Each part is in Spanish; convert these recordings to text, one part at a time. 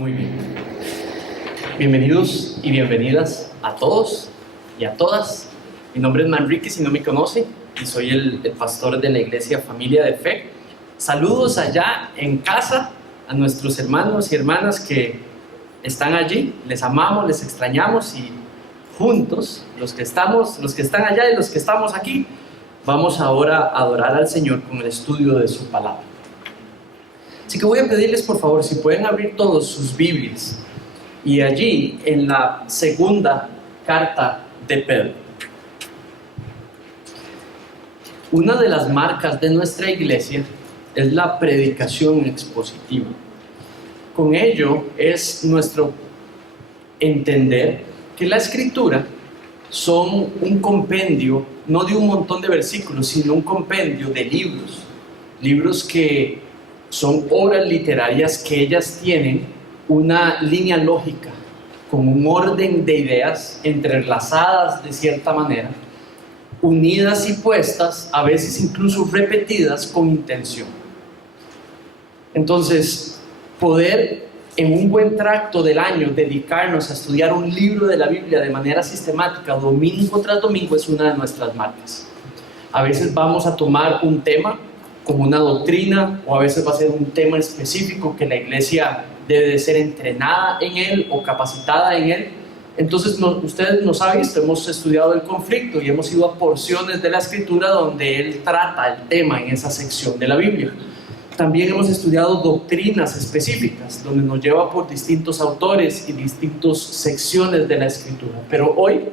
Muy bien. Bienvenidos y bienvenidas a todos y a todas. Mi nombre es Manrique, si no me conoce, y soy el pastor de la Iglesia Familia de Fe. Saludos allá en casa a nuestros hermanos y hermanas que están allí. Les amamos, les extrañamos y juntos, los que están allá y los que estamos aquí, vamos ahora a adorar al Señor con el estudio de su palabra. Así que voy a pedirles, por favor, si pueden abrir todos sus Biblias y allí en la segunda carta de Pedro. Una de las marcas de nuestra iglesia es la predicación expositiva. Con ello es nuestro entender que la Escritura son un compendio, no de un montón de versículos, sino un compendio de libros que son obras literarias que ellas tienen una línea lógica, con un orden de ideas entrelazadas de cierta manera, unidas y puestas, a veces incluso repetidas con intención. Entonces, poder en un buen tracto del año dedicarnos a estudiar un libro de la Biblia de manera sistemática, domingo tras domingo, es una de nuestras marcas. A veces vamos a tomar un tema como una doctrina, o a veces va a ser un tema específico que la iglesia debe de ser entrenada en él o capacitada en él. Entonces ustedes nos han visto, hemos estudiado el conflicto y hemos ido a porciones de la Escritura donde él trata el tema en esa sección de la Biblia. También hemos estudiado doctrinas específicas donde nos lleva por distintos autores y distintas secciones de la Escritura. Pero hoy,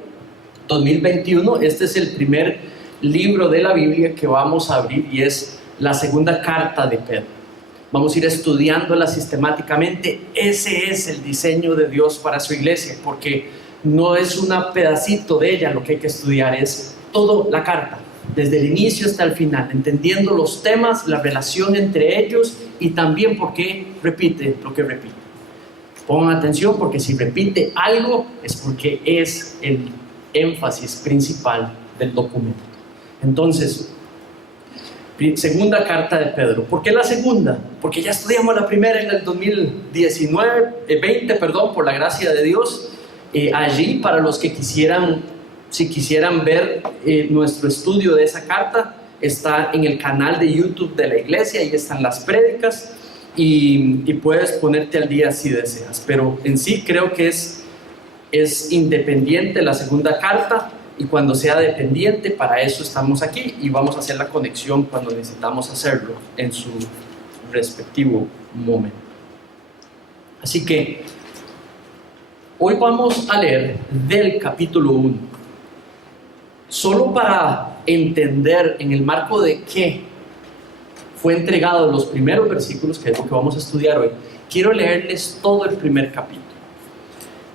2021, este es el primer libro de la Biblia que vamos a abrir y es la segunda carta de Pedro. Vamos a ir estudiándola sistemáticamente. Ese es el diseño de Dios para su iglesia, porque no es un pedacito de ella lo que hay que estudiar, es toda la carta, desde el inicio hasta el final, entendiendo los temas, la relación entre ellos y también por qué repite lo que repite. Pongan atención, porque si repite algo es porque es el énfasis principal del documento. Entonces, segunda carta de Pedro. ¿Por qué la segunda? Porque ya estudiamos la primera en el 2020, por la gracia de Dios. Allí, para los que quisieran ver nuestro estudio de esa carta, está en el canal de YouTube de la iglesia, ahí están las prédicas y puedes ponerte al día si deseas. Pero en sí creo que es independiente la segunda carta. Y cuando sea dependiente, para eso estamos aquí y vamos a hacer la conexión cuando necesitamos hacerlo en su respectivo momento. Así que hoy vamos a leer del capítulo 1. Solo para entender en el marco de qué fue entregado los primeros versículos, que es lo que vamos a estudiar hoy, quiero leerles todo el primer capítulo.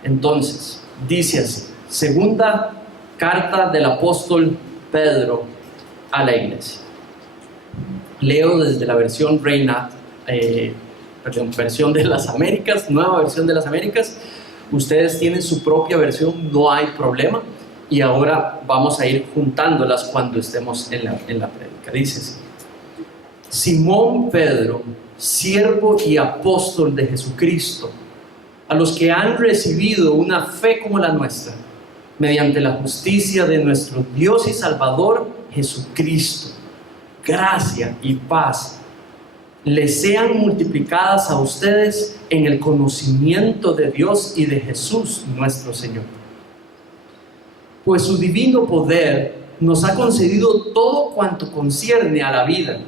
Entonces, dice así: segunda carta del apóstol Pedro a la iglesia. Leo desde la versión versión de las Américas, nueva versión de las Américas. Ustedes tienen su propia versión, no hay problema. Y ahora vamos a ir juntándolas cuando estemos en la prédica. Dice así: Simón Pedro, siervo y apóstol de Jesucristo, a los que han recibido una fe como la nuestra, mediante la justicia de nuestro Dios y Salvador Jesucristo, gracia y paz les sean multiplicadas a ustedes en el conocimiento de Dios y de Jesús nuestro Señor. Pues su divino poder nos ha concedido todo cuanto concierne a la vida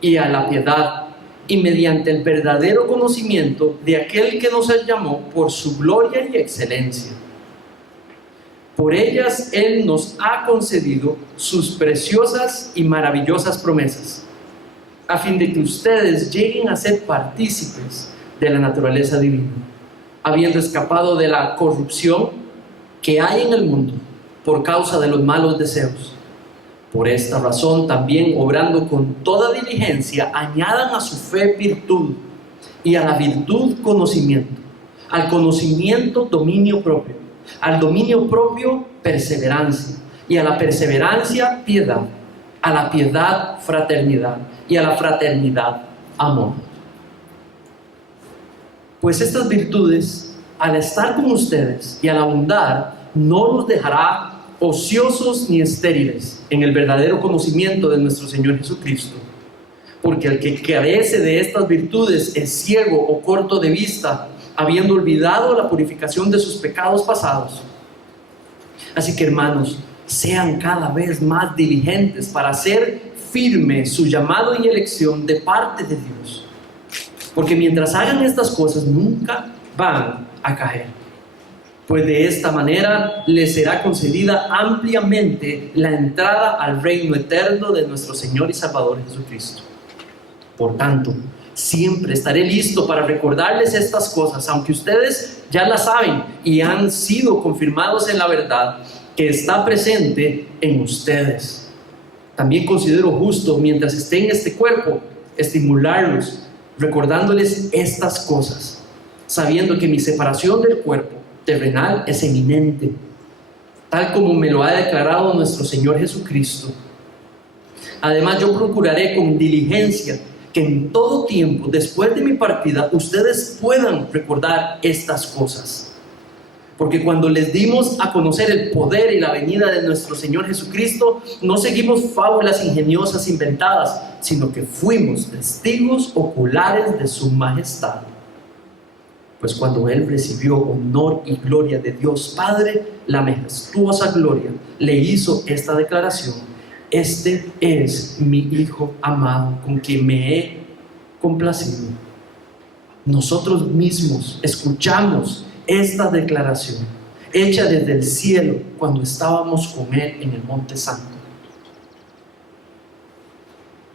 y a la piedad, y mediante el verdadero conocimiento de aquel que nos llamó por su gloria y excelencia. Por ellas Él nos ha concedido sus preciosas y maravillosas promesas, a fin de que ustedes lleguen a ser partícipes de la naturaleza divina, habiendo escapado de la corrupción que hay en el mundo por causa de los malos deseos. Por esta razón también, obrando con toda diligencia, añadan a su fe virtud, y a la virtud conocimiento, al conocimiento dominio propio, al dominio propio perseverancia, y a la perseverancia piedad, a la piedad fraternidad, y a la fraternidad amor. Pues estas virtudes, al estar con ustedes y al abundar, no los dejará ociosos ni estériles en el verdadero conocimiento de nuestro Señor Jesucristo. Porque el que carece de estas virtudes es ciego o corto de vista, habiendo olvidado la purificación de sus pecados pasados. Así que, hermanos, sean cada vez más diligentes para hacer firme su llamado y elección de parte de Dios. Porque mientras hagan estas cosas, nunca van a caer. Pues de esta manera les será concedida ampliamente la entrada al reino eterno de nuestro Señor y Salvador Jesucristo. Por tanto, siempre estaré listo para recordarles estas cosas, aunque ustedes ya las saben y han sido confirmados en la verdad que está presente en ustedes. También considero justo, mientras esté en este cuerpo, estimularlos, recordándoles estas cosas, sabiendo que mi separación del cuerpo terrenal es eminente, tal como me lo ha declarado nuestro Señor Jesucristo. Además, yo procuraré con diligencia que en todo tiempo, después de mi partida, ustedes puedan recordar estas cosas. Porque cuando les dimos a conocer el poder y la venida de nuestro Señor Jesucristo, no seguimos fábulas ingeniosas inventadas, sino que fuimos testigos oculares de su majestad. Pues cuando Él recibió honor y gloria de Dios Padre, la majestuosa gloria le hizo esta declaración: este es mi Hijo amado, con quien me he complacido. Nosotros mismos escuchamos esta declaración, hecha desde el cielo cuando estábamos con Él en el Monte Santo.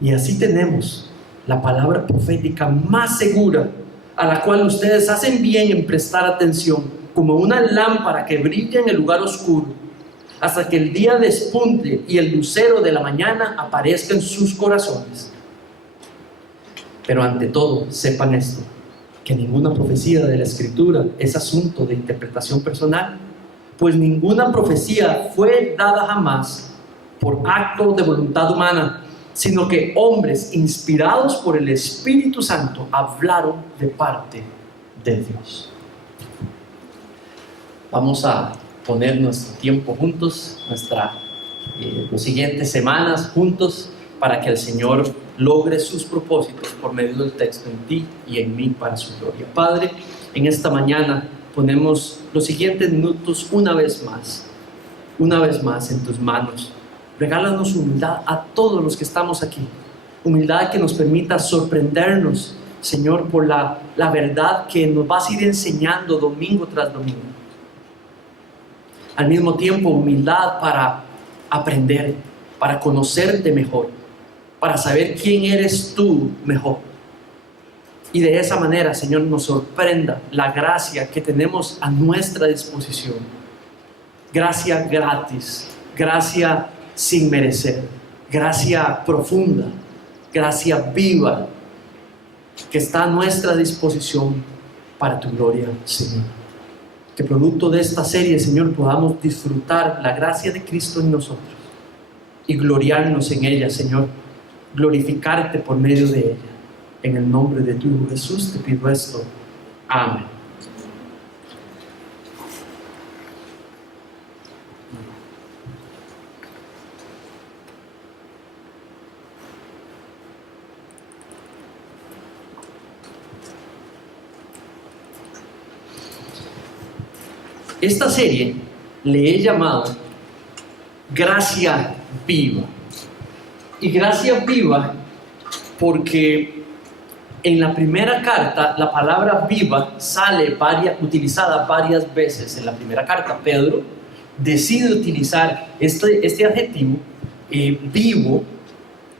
Y así tenemos la palabra profética más segura, a la cual ustedes hacen bien en prestar atención, como una lámpara que brilla en el lugar oscuro, hasta que el día despunte y el lucero de la mañana aparezca en sus corazones. Pero ante todo, sepan esto: que ninguna profecía de la Escritura es asunto de interpretación personal, pues ninguna profecía fue dada jamás por acto de voluntad humana, sino que hombres inspirados por el Espíritu Santo hablaron de parte de Dios. Vamos a poner nuestro tiempo juntos, las siguientes semanas juntos, para que el Señor logre sus propósitos por medio del texto en ti y en mí para su gloria. Padre, en esta mañana ponemos los siguientes minutos una vez más en tus manos. Regálanos humildad a todos los que estamos aquí, humildad que nos permita sorprendernos, Señor, por la verdad que nos vas a ir enseñando domingo tras domingo. Al mismo tiempo, humildad para aprender, para conocerte mejor, para saber quién eres tú mejor. Y de esa manera, Señor, nos sorprenda la gracia que tenemos a nuestra disposición. Gracia gratis, gracia sin merecer, gracia profunda, gracia viva, que está a nuestra disposición para tu gloria, Señor. Que producto de esta serie, Señor, podamos disfrutar la gracia de Cristo en nosotros y gloriarnos en ella, Señor. Glorificarte por medio de ella. En el nombre de tu Hijo Jesús te pido esto. Amén. Esta serie le he llamado Gracia Viva. Y gracia viva porque en la primera carta la palabra viva sale utilizada varias veces en la primera carta. Pedro decide utilizar este adjetivo vivo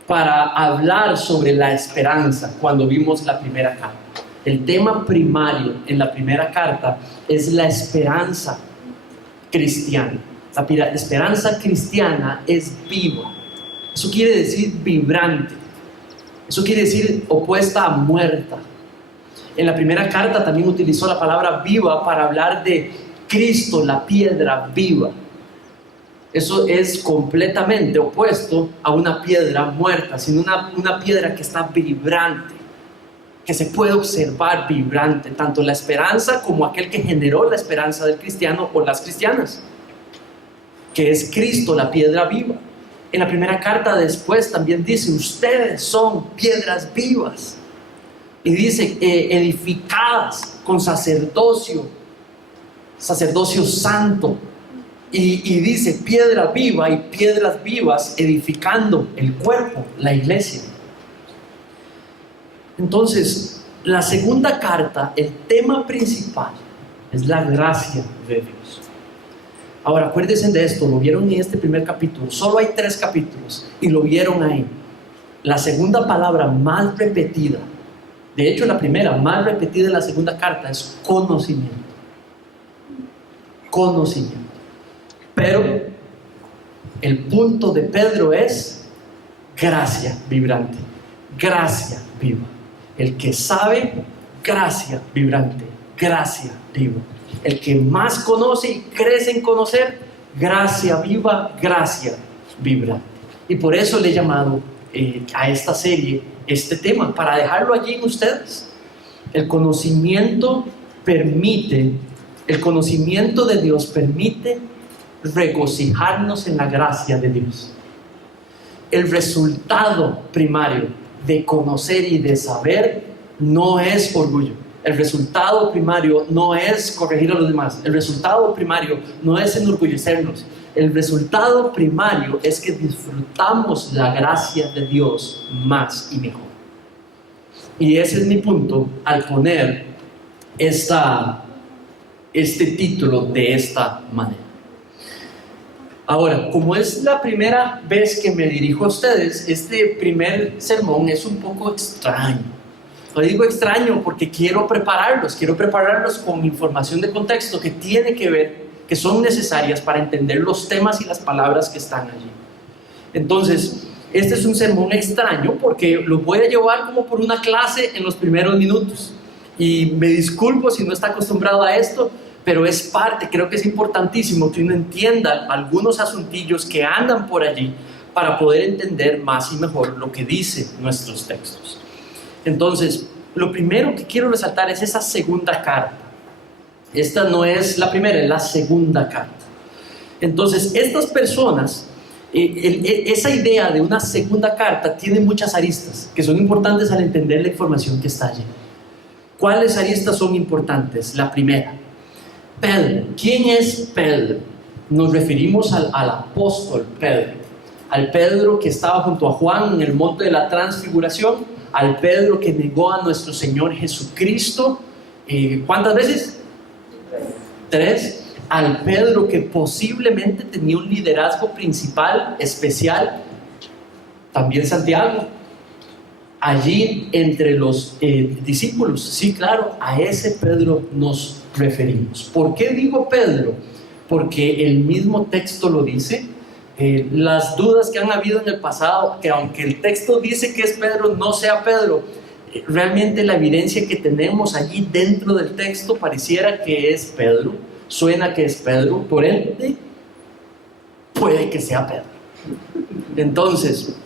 para hablar sobre la esperanza cuando vimos la primera carta. El tema primario en la primera carta es la esperanza cristiana. La esperanza cristiana es viva. Eso quiere decir vibrante. Eso quiere decir opuesta a muerta. En la primera carta también utilizó la palabra viva para hablar de Cristo, la piedra viva. Eso es completamente opuesto a una piedra muerta, sino una piedra que está vibrante, que se puede observar vibrante, tanto la esperanza como aquel que generó la esperanza del cristiano o las cristianas, que es Cristo, la piedra viva. En la primera carta después también dice, ustedes son piedras vivas. Y dice, edificadas con sacerdocio santo. Y dice, piedra viva y piedras vivas edificando el cuerpo, la iglesia. Entonces, la segunda carta, el tema principal es la gracia de Dios. Ahora, acuérdense de esto, lo vieron en este primer capítulo, solo hay 3 capítulos y lo vieron ahí. La segunda palabra más repetida, de hecho la primera más repetida en la segunda carta es conocimiento. Conocimiento. Pero el punto de Pedro es gracia vibrante, gracia viva. El que sabe, gracia vibrante, gracia viva. El que más conoce y crece en conocer, gracia viva, gracia vibrante. Y por eso le he llamado a esta serie este tema, para dejarlo allí en ustedes. El conocimiento de Dios permite regocijarnos en la gracia de Dios. El resultado primario de conocer y de saber no es orgullo. El resultado primario no es corregir a los demás. El resultado primario no es enorgullecernos. El resultado primario es que disfrutamos la gracia de Dios más y mejor. Y ese es mi punto al poner este título de esta manera. Ahora, como es la primera vez que me dirijo a ustedes, este primer sermón es un poco extraño. Lo digo extraño porque quiero prepararlos con información de contexto que tiene que ver, que son necesarias para entender los temas y las palabras que están allí. Entonces, este es un sermón extraño porque lo voy a llevar como por una clase en los primeros minutos. Y me disculpo si no está acostumbrado a esto, pero es parte, creo que es importantísimo que uno entienda algunos asuntillos que andan por allí para poder entender más y mejor lo que dicen nuestros textos. Entonces, lo primero que quiero resaltar es esa segunda carta. Esta no es la primera, es la segunda carta. Entonces, estas personas, esa idea de una segunda carta tiene muchas aristas que son importantes al entender la información que está allí. ¿Cuáles aristas son importantes? La primera, Pedro. ¿Quién es Pedro? Nos referimos al apóstol Pedro, al Pedro que estaba junto a Juan en el monte de la transfiguración, al Pedro que negó a nuestro Señor Jesucristo, ¿cuántas veces? 3. Al Pedro que posiblemente tenía un liderazgo principal, especial, también Santiago, allí entre los discípulos. Sí, claro, a ese Pedro nos referimos. ¿Por qué digo Pedro? Porque el mismo texto lo dice. Las dudas que han habido en el pasado, que aunque el texto dice que es Pedro, no sea Pedro, realmente la evidencia que tenemos allí dentro del texto pareciera que es Pedro, suena que es Pedro, por ende puede que sea Pedro. Entonces,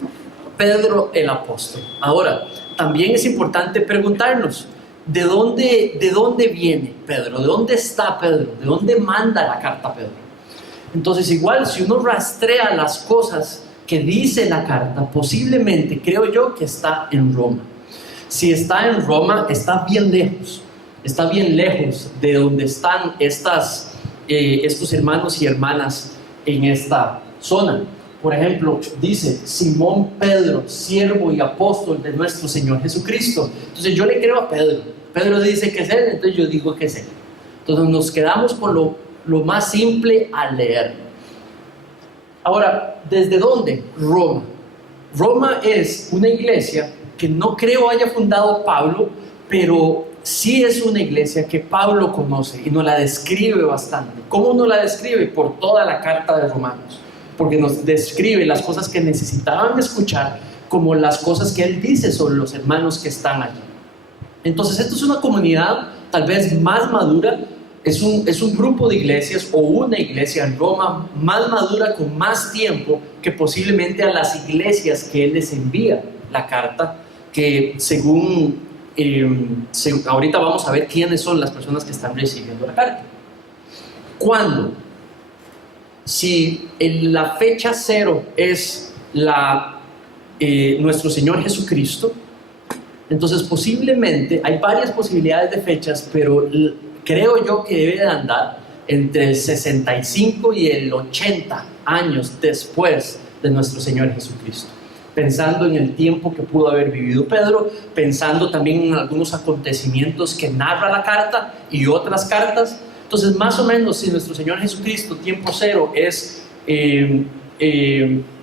Pedro el apóstol. Ahora, también es importante preguntarnos, ¿de dónde viene Pedro? ¿De dónde está Pedro? ¿De dónde manda la carta Pedro? Entonces, igual, si uno rastrea las cosas que dice la carta, posiblemente, creo yo, que está en Roma. Si está en Roma, está bien lejos de donde están estos hermanos y hermanas en esta zona. Por ejemplo, dice Simón Pedro, siervo y apóstol de nuestro Señor Jesucristo. Entonces yo le creo a Pedro. Pedro dice que es él, entonces yo digo que es él. Entonces nos quedamos con lo más simple al leer. Ahora, ¿desde dónde? Roma. Roma es una iglesia que no creo haya fundado Pablo, pero sí es una iglesia que Pablo conoce y nos la describe bastante. ¿Cómo nos la describe? Por toda la carta de Romanos. Porque nos describe las cosas que necesitaban escuchar como las cosas que él dice sobre los hermanos que están allí. Entonces, esto es una comunidad tal vez más madura, es un grupo de iglesias o una iglesia en Roma más madura, con más tiempo que posiblemente a las iglesias que él les envía la carta, que según ahorita vamos a ver quiénes son las personas que están recibiendo la carta. ¿Cuándo? Si la fecha cero es nuestro Señor Jesucristo, entonces posiblemente hay varias posibilidades de fechas, pero creo yo que debe de andar entre el 65 y el 80 años después de nuestro Señor Jesucristo, pensando en el tiempo que pudo haber vivido Pedro, pensando también en algunos acontecimientos que narra la carta y otras cartas. Entonces, más o menos, si nuestro Señor Jesucristo, tiempo cero, es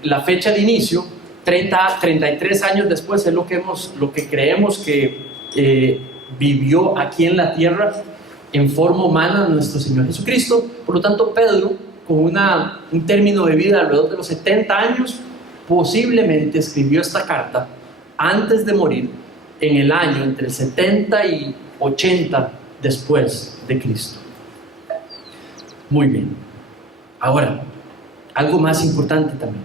la fecha de inicio, 33 años después es lo que creemos que vivió aquí en la tierra en forma humana nuestro Señor Jesucristo. Por lo tanto, Pedro, con un término de vida alrededor de los 70 años, posiblemente escribió esta carta antes de morir, en el año entre el 70 y 80 después de Cristo. Muy bien. Ahora, algo más importante también.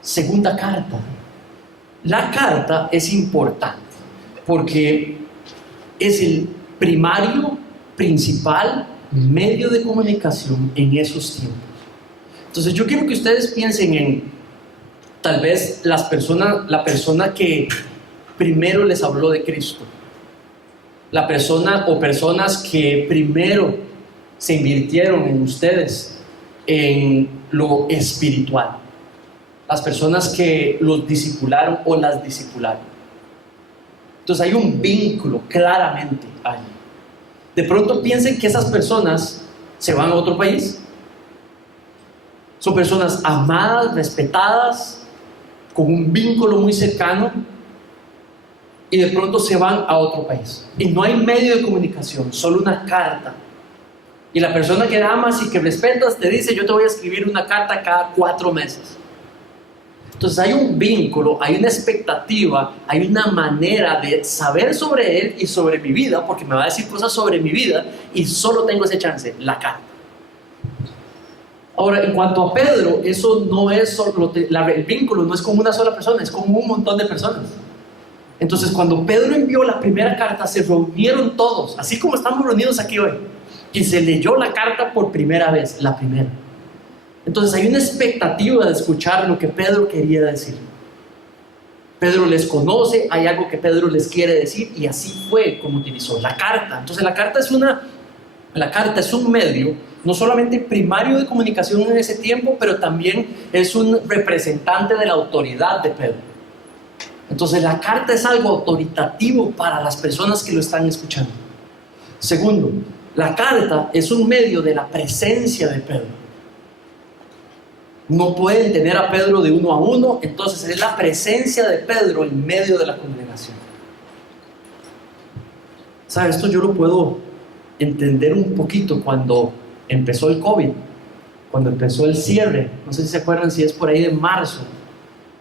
Segunda carta. La carta es importante porque es el primario, principal medio de comunicación en esos tiempos. Entonces yo quiero que ustedes piensen en tal vez la persona que primero les habló de Cristo, la persona o personas que primero se invirtieron en ustedes en lo espiritual, las personas que los discipularon o las discipularon. Entonces hay un vínculo claramente ahí. De pronto piensen que esas personas se van a otro país. Son personas amadas, respetadas, con un vínculo muy cercano, y de pronto se van a otro país. Y no hay medio de comunicación, solo una carta. Y la persona que amas y que respetas te dice: yo te voy a escribir una carta cada 4 meses. Entonces hay un vínculo, hay una expectativa, hay una manera de saber sobre él y sobre mi vida, porque me va a decir cosas sobre mi vida y solo tengo ese chance, la carta. Ahora, en cuanto a Pedro, eso no es solo, el vínculo no es con una sola persona, es con un montón de personas. Entonces, cuando Pedro envió la primera carta, se reunieron todos, así como estamos reunidos aquí hoy, y se leyó la carta por primera vez, la primera. Entonces hay una expectativa de escuchar lo que Pedro quería decir. Pedro les conoce, hay algo que Pedro les quiere decir, y así fue como utilizó la carta. Entonces la carta es un medio, no solamente primario de comunicación en ese tiempo, pero también es un representante de la autoridad de Pedro. Entonces la carta es algo autoritativo para las personas que lo están escuchando. Segundo, la carta es un medio de la presencia de Pedro. No pueden tener a Pedro de uno a uno, entonces es la presencia de Pedro en medio de la congregación. ¿Sabe? Esto yo lo puedo entender un poquito cuando empezó el COVID, cuando empezó el cierre. No sé si se acuerdan, si es por ahí de marzo,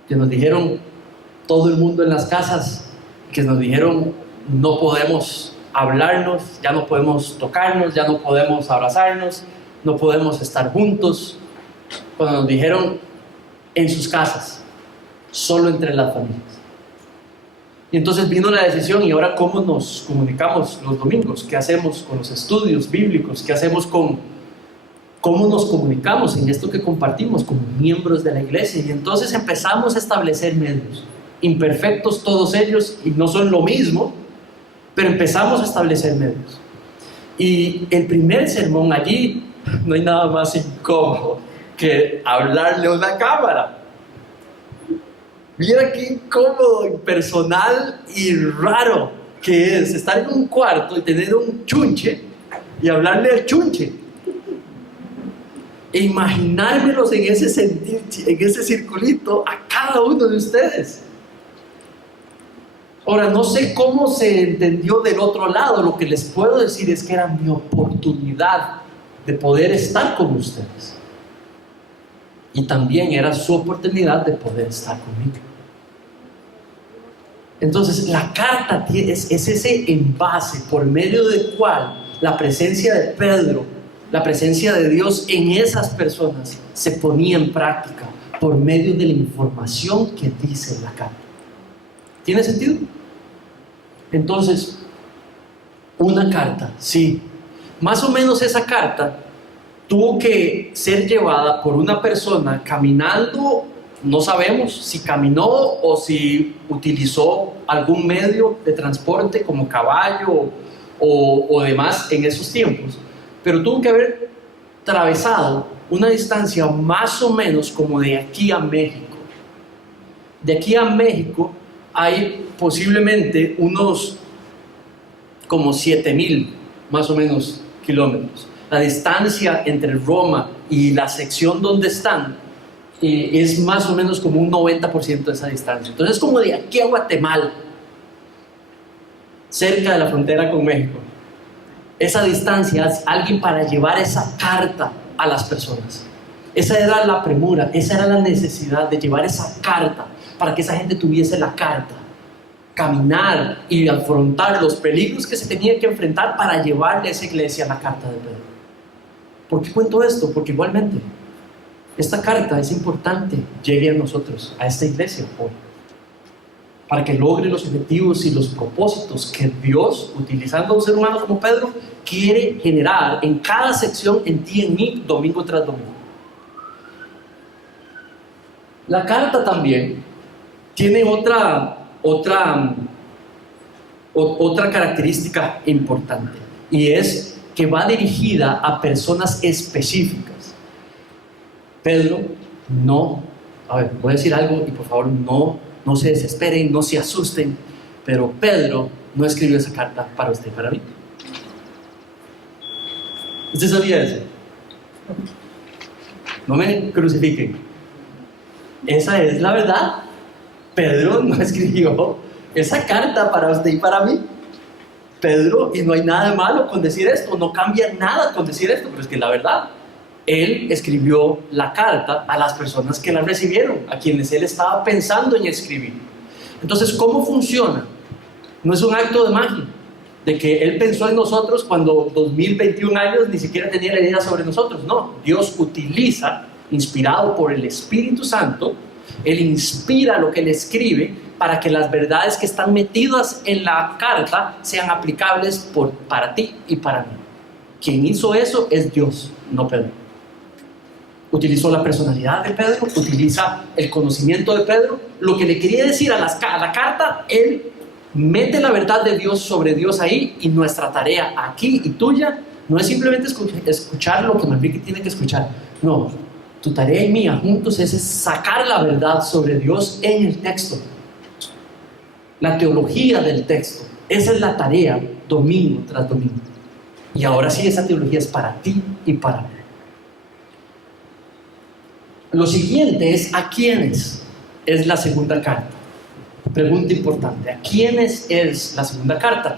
que nos dijeron todo el mundo en las casas, que nos dijeron: no podemos hablarnos, ya no podemos tocarnos, ya no podemos abrazarnos, no podemos estar juntos. Cuando nos dijeron en sus casas, solo entre las familias. Y entonces vino la decisión: ¿y ahora cómo nos comunicamos los domingos? ¿Qué hacemos con los estudios bíblicos? ¿Qué hacemos con cómo nos comunicamos en esto que compartimos como miembros de la iglesia? Y entonces empezamos a establecer medios, imperfectos todos ellos, y no son lo mismo, pero empezamos a establecer medios. Y el primer sermón allí, no hay nada más incómodo que hablarle a una cámara. Mira qué incómodo, impersonal y raro que es estar en un cuarto y tener un chunche y hablarle al chunche. E imaginármelos en ese circulito a cada uno de ustedes. Ahora, no sé cómo se entendió del otro lado. Lo que les puedo decir es que era mi oportunidad de poder estar con ustedes. Y también era su oportunidad de poder estar conmigo. Entonces la carta es ese envase por medio del cual la presencia de Pedro, la presencia de Dios en esas personas se ponía en práctica por medio de la información que dice la carta. ¿Tiene sentido? Entonces, una carta, sí. Más o menos esa carta tuvo que ser llevada por una persona caminando, no sabemos si caminó o si utilizó algún medio de transporte como caballo o demás en esos tiempos, pero tuvo que haber atravesado una distancia más o menos como de aquí a México. De aquí a México hay posiblemente unos como 7,000 más o menos kilómetros. La distancia entre Roma y la sección donde están es más o menos como un 90% de esa distancia. Entonces es como de aquí a Guatemala, cerca de la frontera con México. Esa distancia es alguien para llevar esa carta a las personas. Esa era la premura, esa era la necesidad de llevar esa carta para que esa gente tuviese la carta. Caminar y afrontar los peligros que se tenían que enfrentar para llevarle a esa iglesia la carta de Pedro. ¿Por qué cuento esto? Porque igualmente esta carta es importante, llegue a nosotros, a esta iglesia hoy, para que logre los objetivos y los propósitos que Dios, utilizando a un ser humano como Pedro, quiere generar en cada sección, en ti y en mí, domingo tras domingo. La carta también tiene otra característica importante, y es que va dirigida a personas específicas. Pedro no, a ver, voy a decir algo y por favor no se desesperen, no se asusten, pero Pedro no escribió esa carta para usted y para mí. ¿Usted sabía eso? No me crucifiquen. Esa es la verdad. Pedro no escribió esa carta para usted y para mí. Pedro, y no hay nada de malo con decir esto, no cambia nada con decir esto, pero es que la verdad, él escribió la carta a las personas que la recibieron, a quienes él estaba pensando en escribir. Entonces, ¿cómo funciona? No es un acto de magia, de que él pensó en nosotros cuando 2021 años ni siquiera tenía la idea sobre nosotros. No, Dios utiliza, inspirado por el Espíritu Santo, él inspira lo que él escribe para que las verdades que están metidas en la carta sean aplicables para ti y para mí. Quien hizo eso es Dios, no Pedro. Utilizó la personalidad de Pedro, utiliza el conocimiento de Pedro. Lo que le quería decir a la carta, él mete la verdad de Dios sobre Dios ahí, y nuestra tarea aquí y tuya no es simplemente escuchar lo que Manrique tiene que escuchar. No, tu tarea y mía juntos es sacar la verdad sobre Dios en el texto. La teología del texto. Esa es la tarea domingo tras domingo. Y ahora sí, esa teología es para ti y para mí. Lo siguiente es: ¿a quiénes es la segunda carta? Pregunta importante: ¿a quiénes es la segunda carta?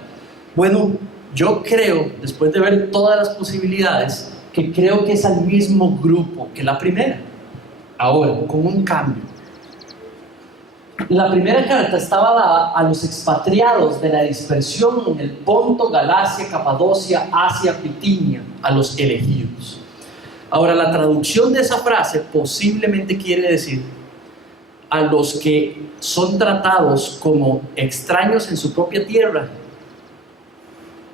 Bueno, yo creo, después de ver todas las posibilidades, que creo que es al mismo grupo que la primera. Ahora, con un cambio. La primera carta estaba dada a los expatriados de la dispersión en el Ponto, Galacia, Capadocia, Asia, Bitinia, a los elegidos. Ahora, la traducción de esa frase posiblemente quiere decir a los que son tratados como extraños en su propia tierra,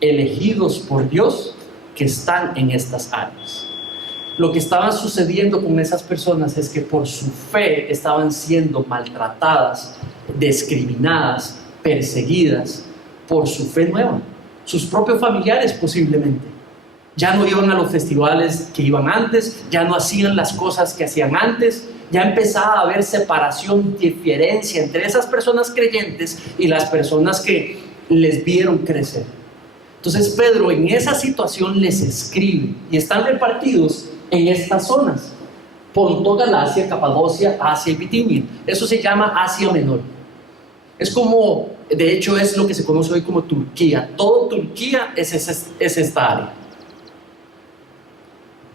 elegidos por Dios, que están en estas áreas. Lo que estaba sucediendo con esas personas es que por su fe estaban siendo maltratadas, discriminadas, perseguidas por su fe nueva. Sus propios familiares posiblemente. Ya no iban a los festivales que iban antes, ya no hacían las cosas que hacían antes, ya empezaba a haber separación, diferencia entre esas personas creyentes y las personas que les vieron crecer. Entonces Pedro en esa situación les escribe, y están repartidos en estas zonas: Ponto, Galacia, Capadocia, Asia y Bitinia. Eso se llama Asia Menor. Es como, de hecho es lo que se conoce hoy como Turquía. Todo Turquía es esta área.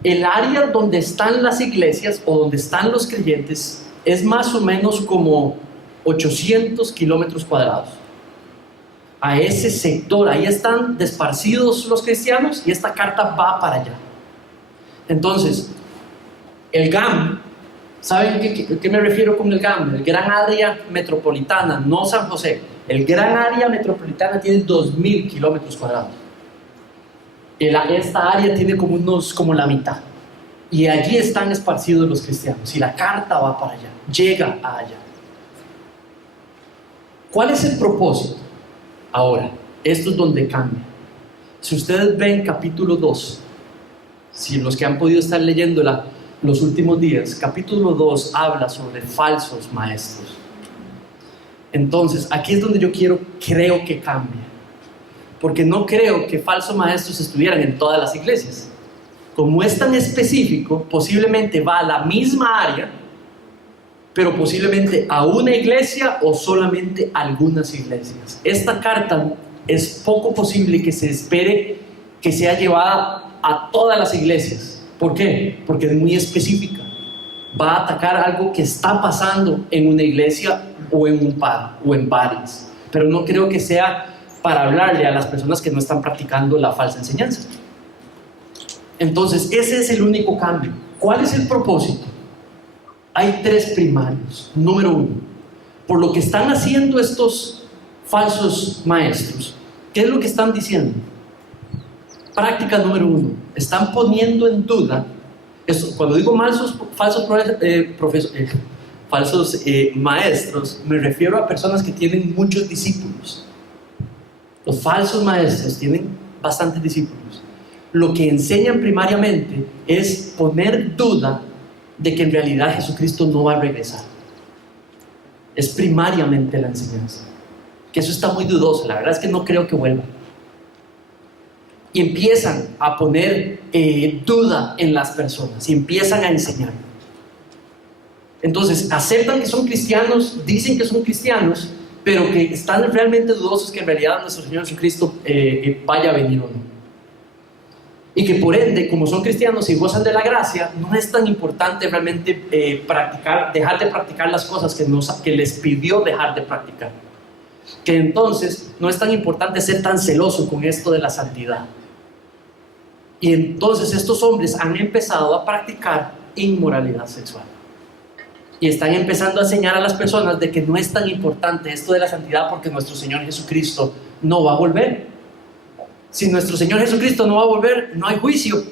El área donde están las iglesias o donde están los creyentes es más o menos como 800 kilómetros cuadrados. A ese sector, ahí están desparcidos los cristianos, y esta carta va para allá. Entonces, el GAM ¿Saben qué me refiero con el GAM? El Gran Área Metropolitana, no San José. El Gran Área Metropolitana tiene 2.000 kilómetros cuadrados. Esta área tiene como la mitad. Y allí están esparcidos los cristianos. Y la carta va para allá, llega a allá. ¿Cuál es el propósito? Ahora, esto es donde cambia. Si ustedes ven capítulo 2, si los que han podido estar leyéndola los últimos días, capítulo 2 habla sobre falsos maestros. Entonces, aquí es donde yo creo que cambie. Porque no creo que falsos maestros estuvieran en todas las iglesias. Como es tan específico, posiblemente va a la misma área, pero posiblemente a una iglesia o solamente a algunas iglesias. Esta carta es poco posible que se espere que sea llevada a todas las iglesias. ¿Por qué? Porque es muy específica. Va a atacar algo que está pasando en una iglesia o en un par o en varias. Pero no creo que sea para hablarle a las personas que no están practicando la falsa enseñanza. Entonces, ese es el único cambio. ¿Cuál es el propósito? Hay 3 primarios. Número 1, por lo que están haciendo estos falsos maestros, ¿qué es lo que están diciendo? Práctica número 1, están poniendo en duda, cuando digo falsos maestros, me refiero a personas que tienen muchos discípulos. Los falsos maestros tienen bastantes discípulos. Lo que enseñan primariamente es poner duda de que en realidad Jesucristo no va a regresar. Es primariamente la enseñanza. Que eso está muy dudoso, la verdad es que no creo que vuelva. Y empiezan a poner duda en las personas y empiezan a enseñar. Entonces aceptan que son cristianos, dicen que son cristianos, pero que están realmente dudosos que en realidad nuestro Señor Jesucristo vaya a venir o no. Y que por ende, como son cristianos y gozan de la gracia, no es tan importante realmente dejar de practicar las cosas que les pidió dejar de practicar. Que entonces no es tan importante ser tan celoso con esto de la santidad. Y entonces estos hombres han empezado a practicar inmoralidad sexual. Y están empezando a enseñar a las personas de que no es tan importante esto de la santidad porque nuestro Señor Jesucristo no va a volver. Si nuestro Señor Jesucristo no va a volver, no hay juicio.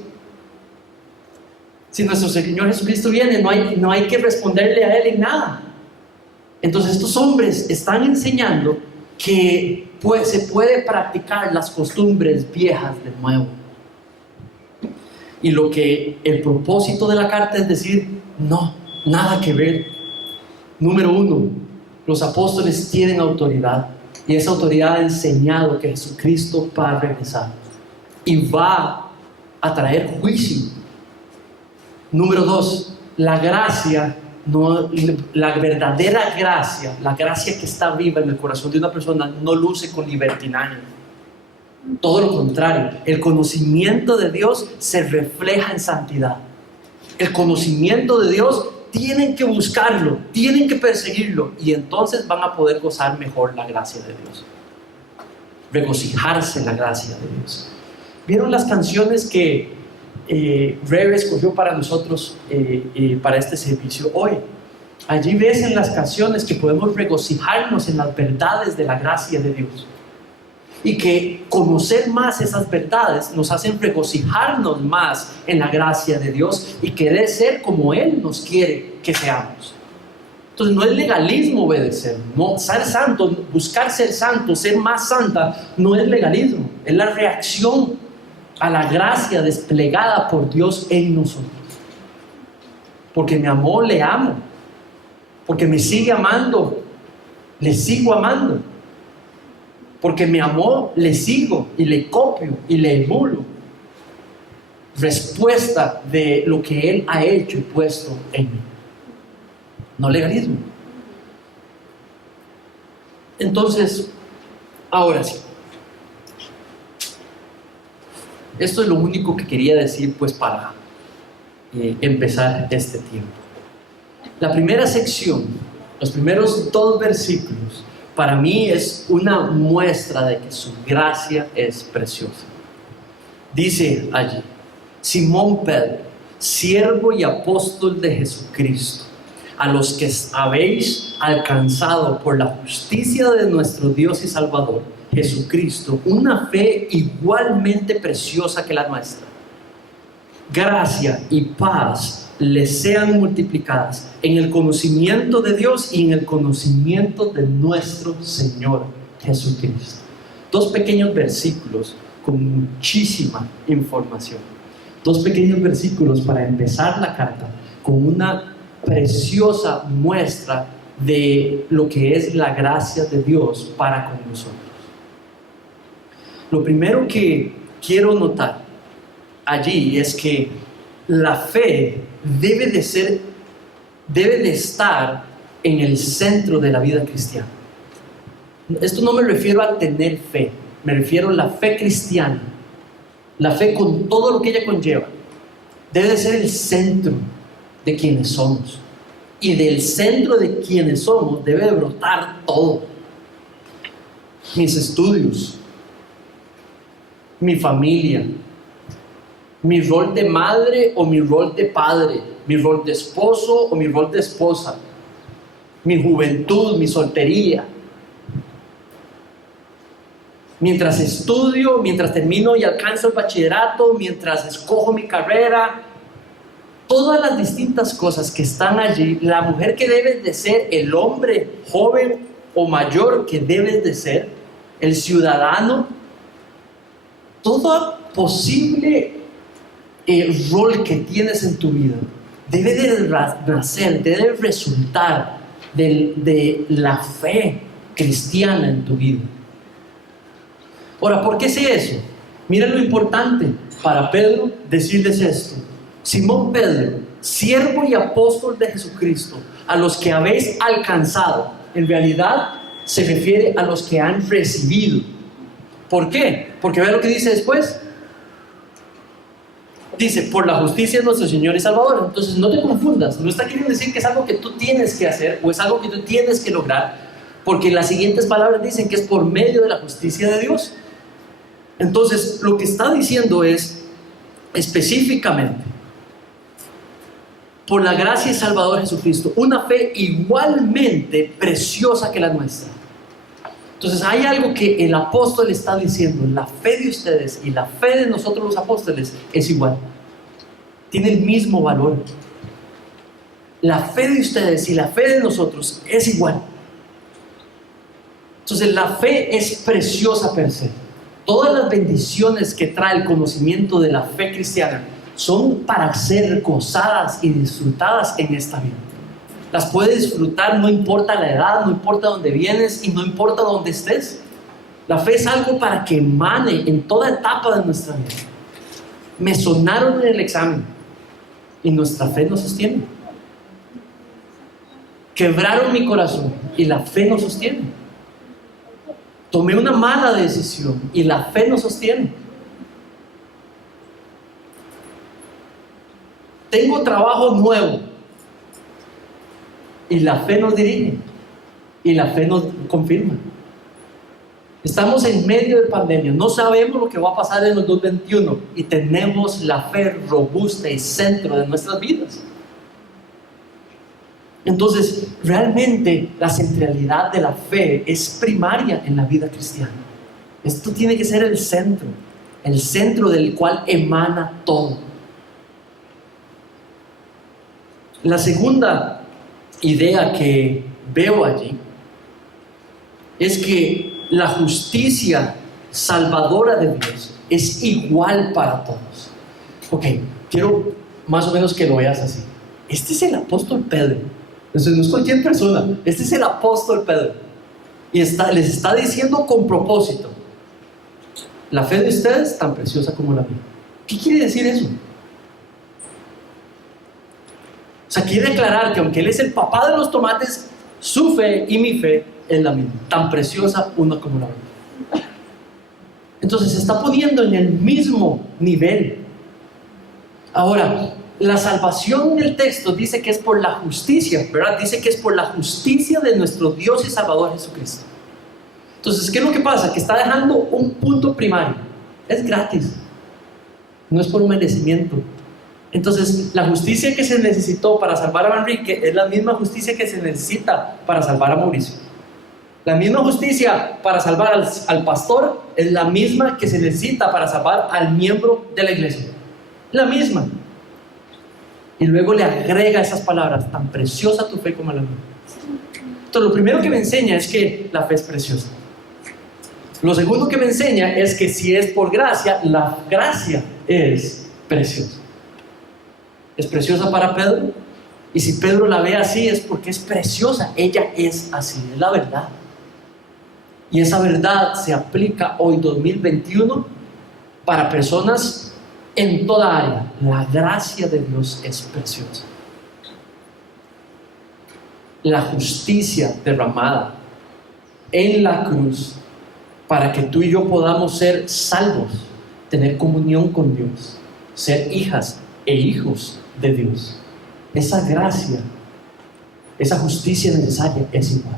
Si nuestro Señor Jesucristo viene, no hay que responderle a Él en nada. Entonces estos hombres están enseñando que se puede practicar las costumbres viejas de nuevo. Y el propósito de la carta es decir, no, nada que ver. Número 1, los apóstoles tienen autoridad. Y esa autoridad ha enseñado que Jesucristo va a regresar y va a traer juicio. Número 2, la gracia, la verdadera gracia, la gracia que está viva en el corazón de una persona, no luce con libertinaje. Todo lo contrario, el conocimiento de Dios se refleja en santidad. El conocimiento de Dios tienen que buscarlo, tienen que perseguirlo, y entonces van a poder gozar mejor la gracia de Dios, regocijarse en la gracia de Dios. ¿Vieron las canciones que Rebe escogió para nosotros para este servicio hoy? Allí ves en las canciones que podemos regocijarnos en las verdades de la gracia de Dios, y que conocer más esas verdades nos hacen regocijarnos más en la gracia de Dios y querer ser como Él nos quiere que seamos. Entonces no es legalismo obedecer, no, ser santo, buscar ser santo, ser más santa, no es legalismo, es la reacción a la gracia desplegada por Dios en nosotros. Porque me amó, le amo. Porque me sigue amando, le sigo amando. Porque me amó, le sigo y le copio y le emulo. Respuesta de lo que Él ha hecho y puesto en mí. No legalismo. Entonces, ahora sí. Esto es lo único que quería decir pues para empezar este tiempo. La primera sección, los primeros 2 versículos, para mí es una muestra de que su gracia es preciosa. Dice allí, Simón Pedro, siervo y apóstol de Jesucristo, a los que habéis alcanzado por la justicia de nuestro Dios y Salvador, Jesucristo, una fe igualmente preciosa que la nuestra. Gracia y paz les sean multiplicadas en el conocimiento de Dios y en el conocimiento de nuestro Señor Jesucristo. Dos pequeños versículos con muchísima información. Dos pequeños versículos para empezar la carta con una preciosa muestra de lo que es la gracia de Dios para con nosotros. Lo primero que quiero notar allí es que la fe debe de estar en el centro de la vida cristiana. Esto no me refiero a tener fe, me refiero a la fe cristiana, la fe con todo lo que ella conlleva. Debe de ser el centro de quienes somos, y del centro de quienes somos debe de brotar todo: mis estudios, mi familia, mi rol de madre o mi rol de padre, mi rol de esposo o mi rol de esposa, mi juventud, mi soltería. Mientras estudio, mientras termino y alcanzo el bachillerato, mientras escojo mi carrera, todas las distintas cosas que están allí, la mujer que debe de ser, el hombre joven o mayor que debe de ser, el ciudadano, todo posible rol que tienes en tu vida debe de nacer, debe resultar de la fe cristiana en tu vida. Ahora, ¿por qué sé eso? Miren lo importante para Pedro decirles esto: Simón Pedro, siervo y apóstol de Jesucristo, a los que habéis alcanzado. En realidad se refiere a los que han recibido. ¿Por qué? Porque ve lo que dice después. Dice, por la justicia de nuestro Señor y Salvador. Entonces no te confundas, no está queriendo decir que es algo que tú tienes que hacer o es algo que tú tienes que lograr, porque las siguientes palabras dicen que es por medio de la justicia de Dios. Entonces lo que está diciendo es específicamente por la gracia y Salvador Jesucristo, una fe igualmente preciosa que la nuestra. Entonces hay algo que el apóstol está diciendo: la fe de ustedes y la fe de nosotros los apóstoles es igual, tiene el mismo valor. La fe de ustedes y la fe de nosotros es igual. Entonces la fe es preciosa per se. Todas las bendiciones que trae el conocimiento de la fe cristiana son para ser gozadas y disfrutadas en esta vida. Las puedes disfrutar no importa la edad, no importa dónde vienes y no importa dónde estés. La fe es algo para que emane en toda etapa de nuestra vida. Me sonaron en el examen y nuestra fe nos sostiene. Quebraron mi corazón y la fe nos sostiene. Tomé una mala decisión y la fe nos sostiene. Tengo trabajo nuevo y la fe nos dirige y la fe nos confirma. Estamos en medio de pandemia, no sabemos lo que va a pasar en el 2021 y tenemos la fe robusta y centro de nuestras vidas. Entonces, realmente la centralidad de la fe es primaria en la vida cristiana. Esto tiene que ser el centro del cual emana todo. La segunda idea que veo allí es que la justicia salvadora de Dios es igual para todos. Ok, quiero más o menos que lo veas así. Este es el apóstol Pedro. Entonces no es cualquier persona, este es el apóstol Pedro. Y les está diciendo con propósito: la fe de ustedes es tan preciosa como la mía. ¿Qué quiere decir eso? O sea, quiere aclarar que aunque él es el papá de los tomates, su fe y mi fe es la misma, tan preciosa una como la otra. Entonces se está poniendo en el mismo nivel. Ahora, la salvación en el texto dice que es por la justicia, ¿verdad? Dice que es por la justicia de nuestro Dios y Salvador Jesucristo. Entonces, ¿qué es lo que pasa? Que está dejando un punto primario: es gratis, no es por un merecimiento, Entonces, la justicia que se necesitó para salvar a Manrique es la misma justicia que se necesita para salvar a Mauricio. La misma justicia para salvar al pastor es la misma que se necesita para salvar al miembro de la iglesia. La misma. Y luego le agrega esas palabras: tan preciosa tu fe como la mía. Entonces, lo primero que me enseña es que la fe es preciosa. Lo segundo que me enseña es que si es por gracia, la gracia es preciosa. Es preciosa para Pedro, y si Pedro la ve así es porque es preciosa. Ella es así, es la verdad. Y esa verdad se aplica hoy 2021 para personas en toda área. La gracia de Dios es preciosa. La justicia derramada en la cruz para que tú y yo podamos ser salvos, tener comunión con Dios, ser hijas e hijos de Dios. Esa gracia, esa justicia necesaria es igual.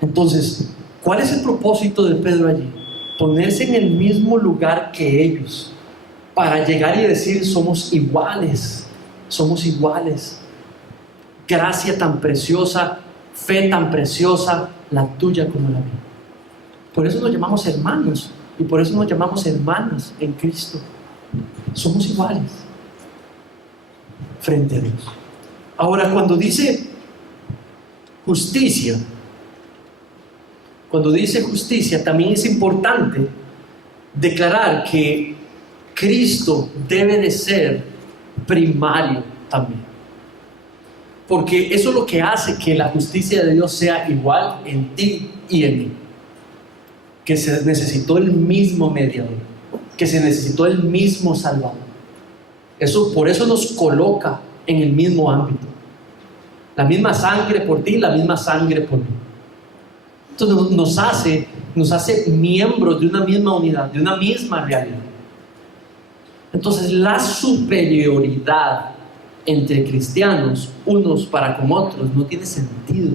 Entonces, ¿cuál es el propósito de Pedro allí? Ponerse en el mismo lugar que ellos, para llegar y decir: somos iguales, somos iguales. Gracia tan preciosa, fe tan preciosa, la tuya como la mía. Por eso nos llamamos hermanos, y por eso nos llamamos hermanas en Cristo. Somos iguales frente a Dios. Ahora, cuando dice justicia, también es importante declarar que Cristo debe de ser primario también. Porque eso es lo que hace que la justicia de Dios sea igual en ti y en mí. Que se necesitó el mismo mediador, que se necesitó el mismo salvador. Por eso nos coloca en el mismo ámbito. La misma sangre por ti, la misma sangre por mí. Entonces nos hace miembros de una misma unidad, de una misma realidad. Entonces, la superioridad entre cristianos, unos para con otros, no tiene sentido.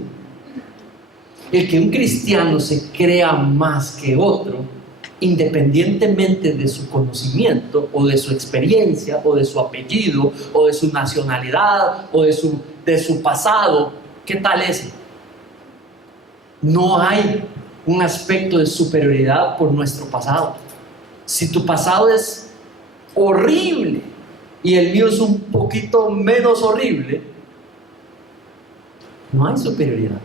El que un cristiano se crea más que otro, independientemente de su conocimiento, o de su experiencia, o de su apellido, o de su nacionalidad, o de su pasado, ¿qué tal es? No hay un aspecto de superioridad por nuestro pasado. Si tu pasado es horrible y el mío es un poquito menos horrible, no hay superioridad.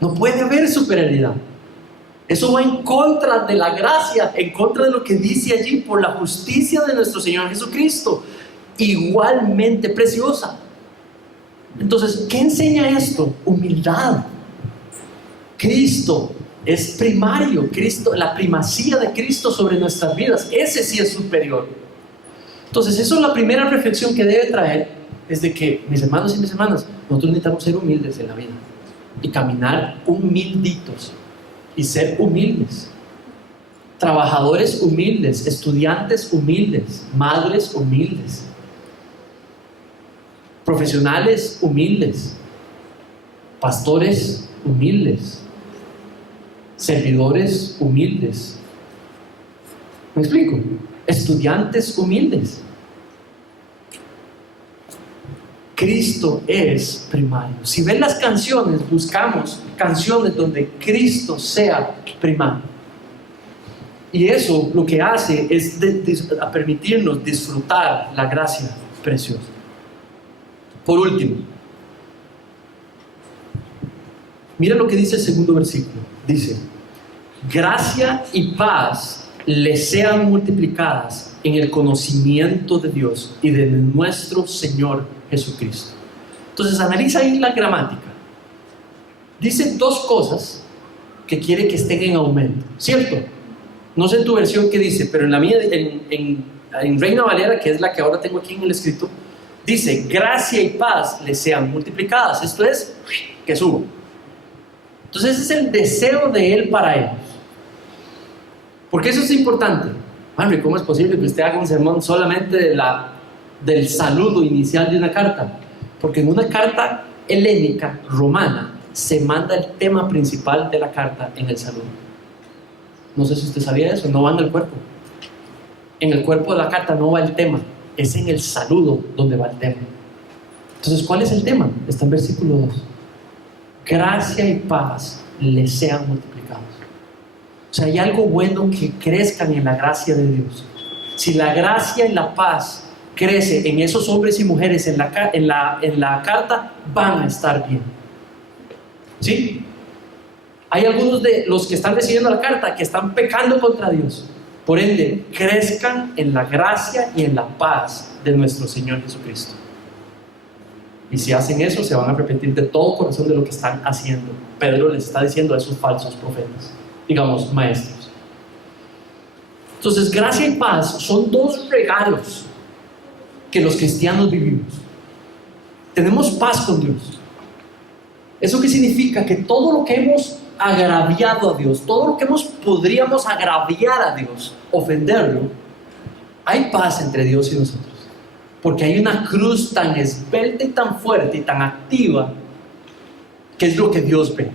No puede haber superioridad. Eso va en contra de la gracia, en contra de lo que dice allí, por la justicia de nuestro Señor Jesucristo, igualmente preciosa. Entonces, ¿qué enseña esto? Humildad. Cristo es primario. Cristo, la primacía de Cristo sobre nuestras vidas, ese sí es superior. Entonces, eso es la primera reflexión que debe traer, es de que, mis hermanos y mis hermanas, nosotros necesitamos ser humildes en la vida y caminar humilditos y ser humildes, trabajadores humildes, estudiantes humildes, madres humildes, profesionales humildes, pastores humildes, servidores humildes. ¿Me explico? Estudiantes humildes. Cristo es primario. Si ven las canciones, buscamos canciones donde Cristo sea primario. Y eso lo que hace es a permitirnos disfrutar la gracia preciosa. Por último, mira lo que dice el segundo versículo. Dice: gracia y paz les sean multiplicadas en el conocimiento de Dios y de nuestro Señor Jesucristo. Entonces, analiza ahí la gramática. Dice dos cosas que quiere que estén en aumento, ¿cierto? No sé en tu versión qué dice, pero en la mía, en Reina Valera, que es la que ahora tengo aquí en el escrito, dice: gracia y paz les sean multiplicadas. Esto es, que subo. Entonces, ese es el deseo de Él para ellos. ¿Por qué eso es importante? Henry, ¿cómo es posible que usted haga un sermón solamente del saludo inicial de una carta? Porque en una carta helénica, romana, se manda el tema principal de la carta en el saludo. No sé si usted sabía eso, no va en el cuerpo. En el cuerpo de la carta no va el tema, es en el saludo donde va el tema. Entonces, ¿cuál es el tema? Está en versículo 2. Gracia y paz les sean multiplicados. O sea, hay algo bueno que crezcan en la gracia de Dios. Si la gracia y la paz crece en esos hombres y mujeres en la carta, van a estar bien. ¿Sí? Hay algunos de los que están recibiendo la carta que están pecando contra Dios. Por ende, crezcan en la gracia y en la paz de nuestro Señor Jesucristo. Y si hacen eso, se van a arrepentir de todo corazón de lo que están haciendo. Pedro les está diciendo a esos falsos profetas, digamos, maestros. Entonces, gracia y paz son dos regalos que los cristianos vivimos. Tenemos paz con Dios. ¿Eso qué significa? Que todo lo que hemos agraviado a Dios, todo lo que podríamos agraviar a Dios, ofenderlo, hay paz entre Dios y nosotros. Porque hay una cruz tan esbelta y tan fuerte y tan activa, que es lo que Dios ve.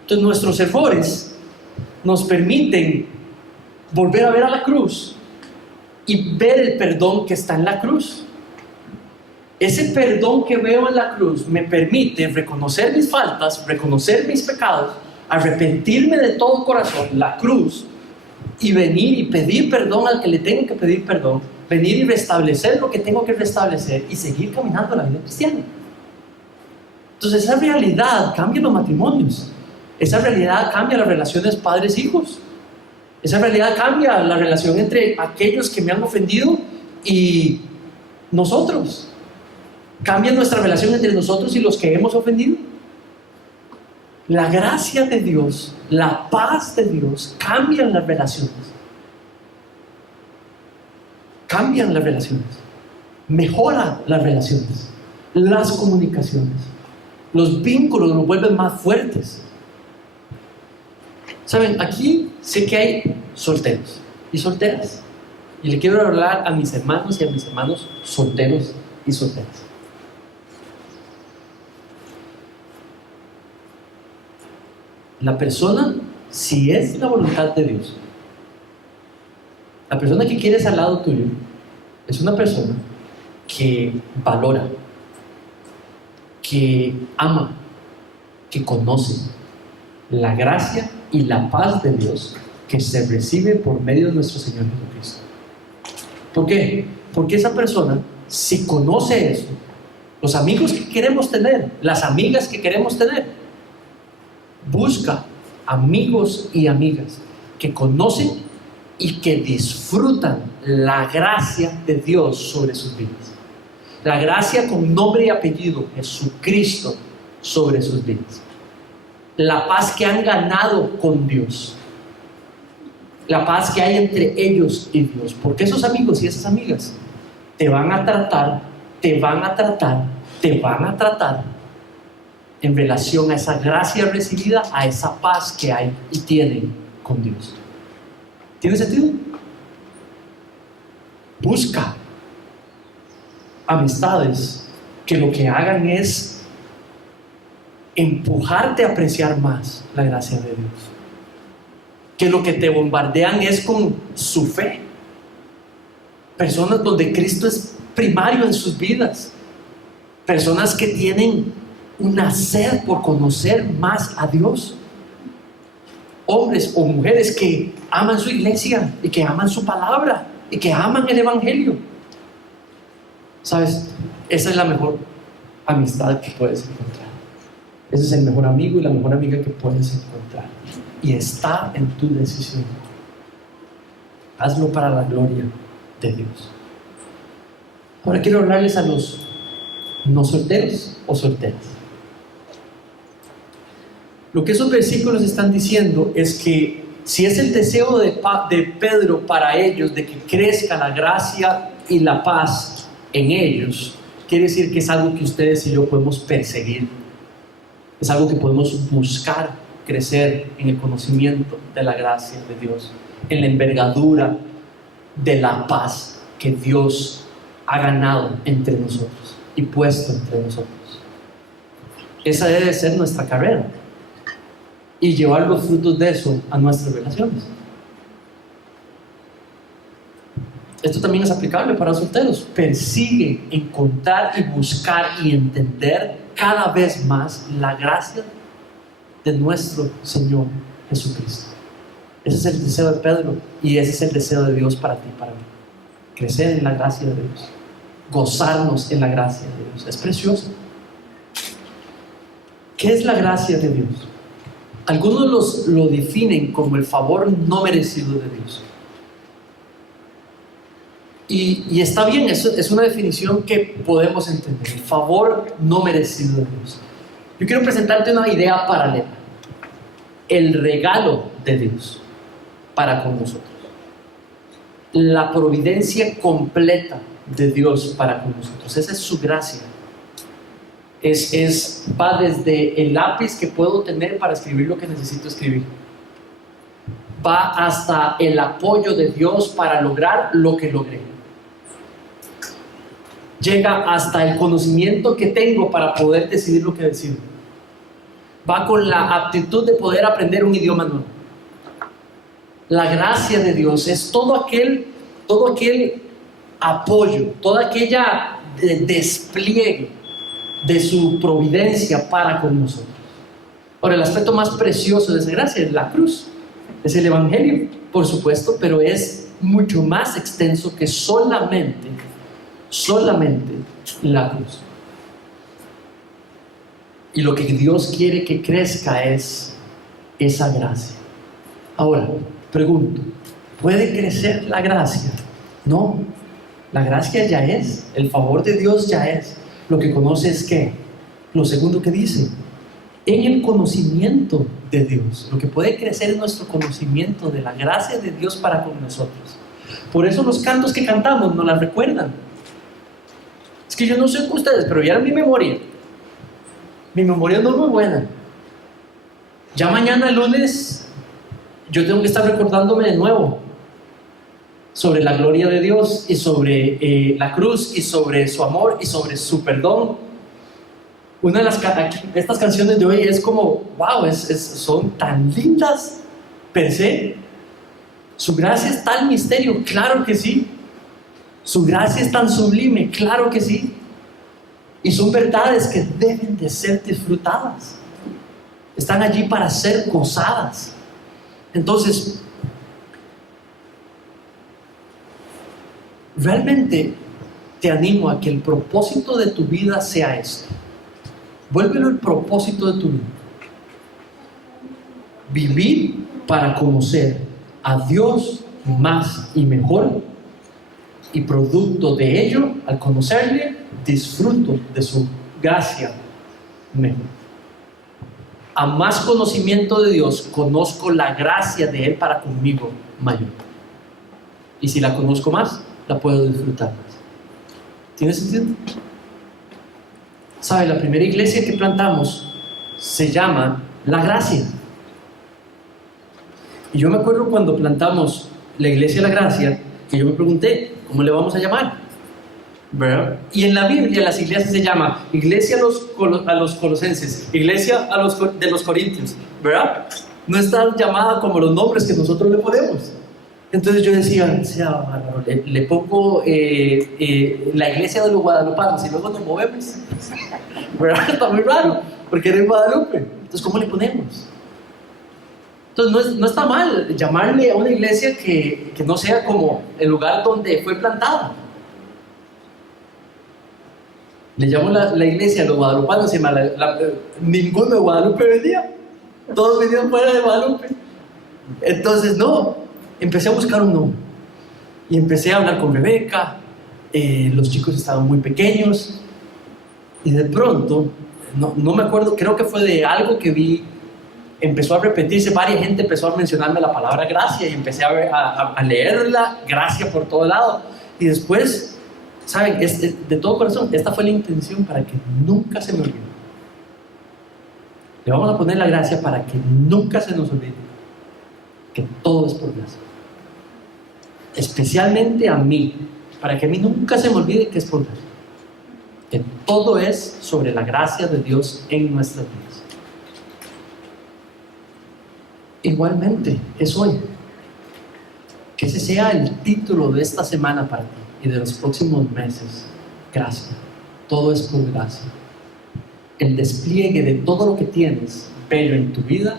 Entonces nuestros errores nos permiten volver a ver a la cruz y ver el perdón que está en la cruz. Ese perdón que veo en la cruz me permite reconocer mis faltas, reconocer mis pecados, arrepentirme de todo corazón, la cruz, y venir y pedir perdón al que le tengo que pedir perdón, venir y restablecer lo que tengo que restablecer y seguir caminando la vida cristiana. Entonces esa realidad cambia los matrimonios, esa realidad cambia las relaciones padres-hijos, esa realidad cambia la relación entre aquellos que me han ofendido y nosotros. Cambia nuestra relación entre nosotros y los que hemos ofendido. La gracia de Dios, la paz de Dios cambian las relaciones. Cambian las relaciones. Mejora las relaciones, las comunicaciones. Los vínculos los vuelven más fuertes. Saben, aquí sé que hay solteros y solteras. Y le quiero hablar a mis hermanos y a mis hermanos solteros y solteras. La persona, si es la voluntad de Dios, la persona que quieres al lado tuyo es una persona que valora, que ama, que conoce la gracia y la paz de Dios que se recibe por medio de nuestro Señor Jesucristo. ¿Por qué? Porque esa persona, si conoce eso, los amigos que queremos tener, las amigas que queremos tener, busca amigos y amigas que conocen y que disfrutan la gracia de Dios sobre sus vidas. La gracia con nombre y apellido, Jesucristo, sobre sus vidas. La paz que han ganado con Dios. La paz que hay entre ellos y Dios. Porque esos amigos y esas amigas te van a tratar en relación a esa gracia recibida, a esa paz que hay y tienen con Dios. ¿Tiene sentido? Busca amistades que lo que hagan es empujarte a apreciar más la gracia de Dios. Que lo que te bombardean es con su fe. Personas donde Cristo es primario en sus vidas. Personas que tienen una sed por conocer más a Dios. Hombres o mujeres que aman su iglesia y que aman su palabra y que aman el evangelio. ¿Sabes? Esa es la mejor amistad que puedes encontrar. Ese es el mejor amigo y la mejor amiga que puedes encontrar. Y está en tu decisión. Hazlo para la gloria de Dios. Ahora quiero hablarles a los no solteros o solteras. Lo que esos versículos están diciendo es que si es el deseo de Pedro para ellos de que crezca la gracia y la paz en ellos, quiere decir que es algo que ustedes y yo podemos perseguir. Es algo que podemos buscar crecer en el conocimiento de la gracia de Dios, en la envergadura de la paz que Dios ha ganado entre nosotros y puesto entre nosotros. Esa debe ser nuestra carrera y llevar los frutos de eso a nuestras relaciones. Esto también es aplicable para los solteros. Persigue encontrar y buscar y entender cada vez más la gracia de nuestro Señor Jesucristo. Ese es el deseo de Pedro y ese es el deseo de Dios para ti y para mí. Crecer en la gracia de Dios, gozarnos en la gracia de Dios. Es precioso. ¿Qué es la gracia de Dios? Algunos lo definen como el favor no merecido de Dios. Y está bien, es una definición que podemos entender. El favor no merecido de Dios. Yo quiero presentarte una idea paralela. El regalo de Dios para con nosotros. La providencia completa de Dios para con nosotros. Esa es su gracia. Va desde el lápiz que puedo tener para escribir lo que necesito escribir. Va hasta el apoyo de Dios para lograr lo que logré. Llega hasta el conocimiento que tengo para poder decidir lo que decido. Va con la aptitud de poder aprender un idioma nuevo. La gracia de Dios es todo aquel apoyo, toda aquella despliegue de su providencia para con nosotros. Ahora, el aspecto más precioso de esa gracia es la cruz, es el Evangelio, por supuesto, pero es mucho más extenso que solamente la cruz. Y lo que Dios quiere que crezca es esa gracia. Ahora, pregunto, ¿puede crecer la gracia? No, la gracia ya es, el favor de Dios ya es. Lo que conoce es ¿qué? Lo segundo que dice, en el conocimiento de Dios. Lo que puede crecer es nuestro conocimiento de la gracia de Dios para con nosotros. Por eso los cantos que cantamos nos las recuerdan. Es que yo no sé con ustedes, pero ya era mi memoria. Mi memoria no es muy buena. Ya mañana, lunes, yo tengo que estar recordándome de nuevo sobre la gloria de Dios y sobre la cruz y sobre su amor y sobre su perdón. Una de estas canciones de hoy es como, wow, son tan lindas per se. Su gracia es tal misterio, claro que sí. Su gracia es tan sublime, claro que sí. Y son verdades que deben de ser disfrutadas. Están allí para ser gozadas. Entonces, realmente te animo a que el propósito de tu vida sea esto. Vuélvelo el propósito de tu vida. Vivir para conocer a Dios más y mejor, y producto de ello, al conocerle, disfruto de su gracia mejor. A más conocimiento de Dios, conozco la gracia de Él para conmigo mayor. Y si la conozco más, la puedo disfrutar más. ¿Tiene sentido? ¿Sabe? La primera iglesia que plantamos se llama La Gracia. Y yo me acuerdo cuando plantamos la iglesia La Gracia, que yo me pregunté, ¿cómo le vamos a llamar? ¿Verdad? Y en la Biblia las iglesias se llama iglesia a los colosenses, iglesia de los corintios, ¿verdad? No está llamada como los nombres que nosotros le ponemos. Entonces yo decía, le pongo la iglesia de los guadalupanos y luego nos movemos, ¿verdad? Está muy raro, porque era en Guadalupe. Entonces, ¿cómo le ponemos? Entonces no está mal llamarle a una iglesia que no sea como el lugar donde fue plantada. Le llamo la iglesia a los guadalupanos, ninguno de Guadalupe venía, todos venían fuera de Guadalupe. Entonces empecé a buscar un nombre y empecé a hablar con Rebeca. Los chicos estaban muy pequeños y de pronto, no me acuerdo, creo que fue de algo que vi, empezó a repetirse, varias gente empezó a mencionarme la palabra gracia y empecé a leerla, gracia por todo lado. Y después, ¿saben? De todo corazón, esta fue la intención para que nunca se me olvide. Le vamos a poner la gracia para que nunca se nos olvide que todo es por gracia. Especialmente a mí, para que a mí nunca se me olvide que es por gracia. Que todo es sobre la gracia de Dios en nuestras vidas. Igualmente, es hoy. Que ese sea el título de esta semana para ti y de los próximos meses. Gracia. Todo es por gracia. El despliegue de todo lo que tienes bello en tu vida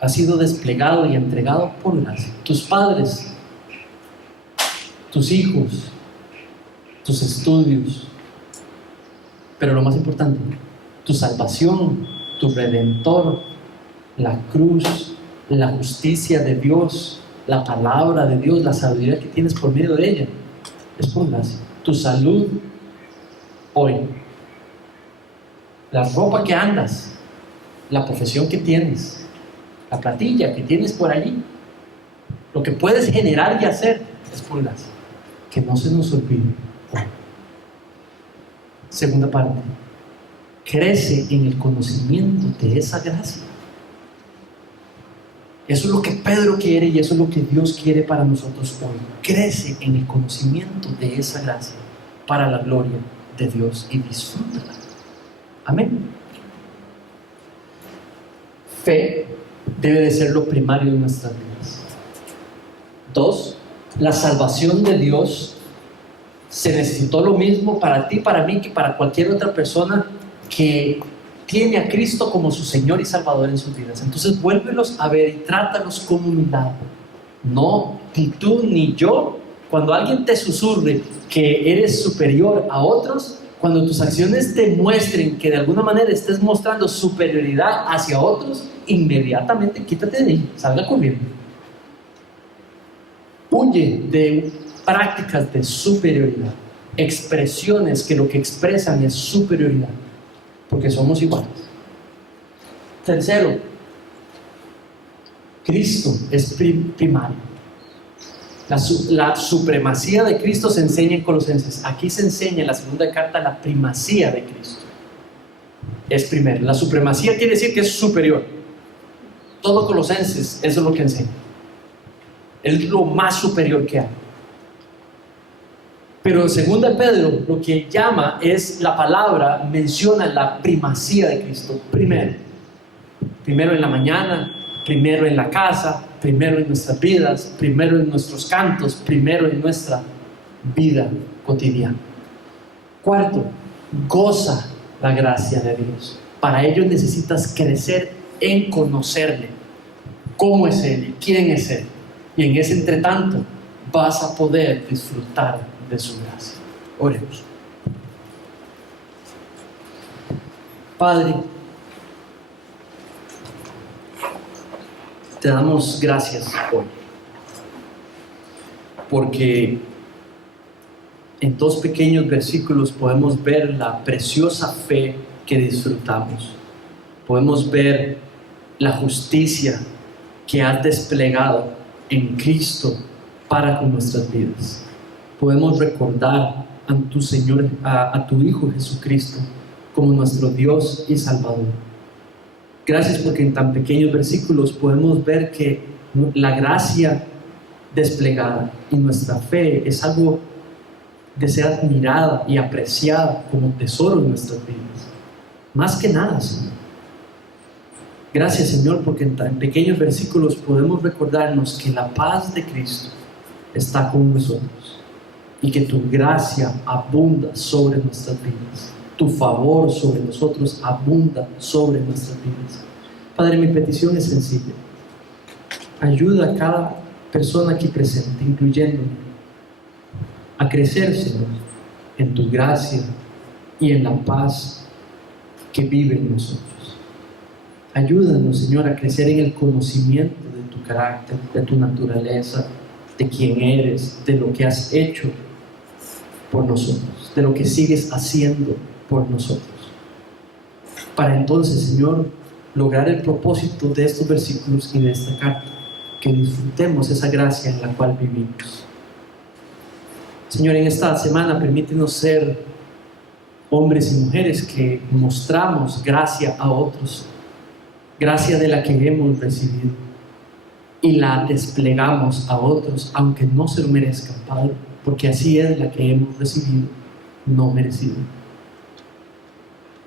ha sido desplegado y entregado por gracia. Tus padres, tus hijos, tus estudios, pero lo más importante, tu salvación, tu redentor, la cruz, la justicia de Dios, la palabra de Dios, la sabiduría que tienes por medio de ella, es por gracia. Tu salud hoy, la ropa que andas, la profesión que tienes, la platilla que tienes por allí, lo que puedes generar y hacer es por gracia. Que no se nos olvide. Segunda parte, crece en el conocimiento de esa gracia. Eso es lo que Pedro quiere y eso es lo que Dios quiere para nosotros hoy. Crece en el conocimiento de esa gracia para la gloria de Dios y disfrútala. Amén. Fe debe de ser lo primario de nuestras vidas. 2. La salvación de Dios se necesitó lo mismo para ti, para mí, que para cualquier otra persona que tiene a Cristo como su Señor y Salvador en sus vidas. Entonces vuélvelos a ver y trátalos con humildad. No, ni tú ni yo, cuando alguien te susurre que eres superior a otros, cuando tus acciones te muestren que de alguna manera estés mostrando superioridad hacia otros, inmediatamente quítate de ahí, salga corriendo. Huye de prácticas de superioridad, expresiones que lo que expresan es superioridad, porque somos iguales. Tercero, Cristo es primario. La supremacía de Cristo se enseña en Colosenses. Aquí se enseña en la segunda carta la primacía de Cristo. Es primero. La supremacía quiere decir que es superior. Todo Colosenses, eso es lo que enseña. Es lo más superior que hay. Pero en 2 Pedro lo que llama es, la palabra menciona la primacía de Cristo. Primero en la mañana, primero en la casa, primero en nuestras vidas, primero en nuestros cantos, primero en nuestra vida cotidiana. 4, goza la gracia de Dios. Para ello necesitas crecer en conocerle, cómo es Él y quién es Él. Y en ese entretanto vas a poder disfrutar de su gracia. Oremos. Padre, te damos gracias hoy, porque en 2 pequeños versículos podemos ver la preciosa fe que disfrutamos. Podemos ver la justicia que has desplegado en Cristo para con nuestras vidas. Podemos recordar a tu Señor, a tu Hijo Jesucristo como nuestro Dios y Salvador. Gracias porque en tan pequeños versículos podemos ver que la gracia desplegada y nuestra fe es algo de ser admirada y apreciada como tesoro en nuestras vidas. Más que nada, Señor. Gracias, Señor, porque en tan pequeños versículos podemos recordarnos que la paz de Cristo está con nosotros y que tu gracia abunda sobre nuestras vidas. Tu favor sobre nosotros abunda sobre nuestras vidas. Padre, mi petición es sencilla. Ayuda a cada persona aquí presente, incluyéndome, a crecer, Señor, en tu gracia y en la paz que vive en nosotros. Ayúdanos, Señor, a crecer en el conocimiento de tu carácter, de tu naturaleza, de quién eres, de lo que has hecho por nosotros, de lo que sigues haciendo por nosotros. Para entonces, Señor, lograr el propósito de estos versículos y de esta carta, que disfrutemos esa gracia en la cual vivimos. Señor, en esta semana permítenos ser hombres y mujeres que mostramos gracia a otros, gracia de la que hemos recibido, y la desplegamos a otros, aunque no se lo merezcan, Padre, porque así es la que hemos recibido, no merecido.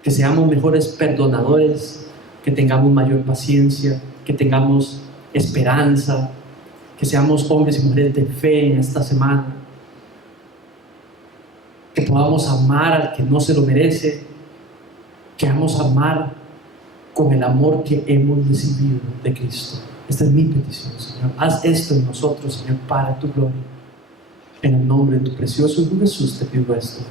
Que seamos mejores perdonadores, que tengamos mayor paciencia, que tengamos esperanza, que seamos hombres y mujeres de fe en esta semana, que podamos amar al que no se lo merece, que vamos a amar con el amor que hemos recibido de Cristo. Esta es mi petición, Señor. Haz esto en nosotros, Señor, para tu gloria. En el nombre de tu precioso Hijo Jesús te pido esto.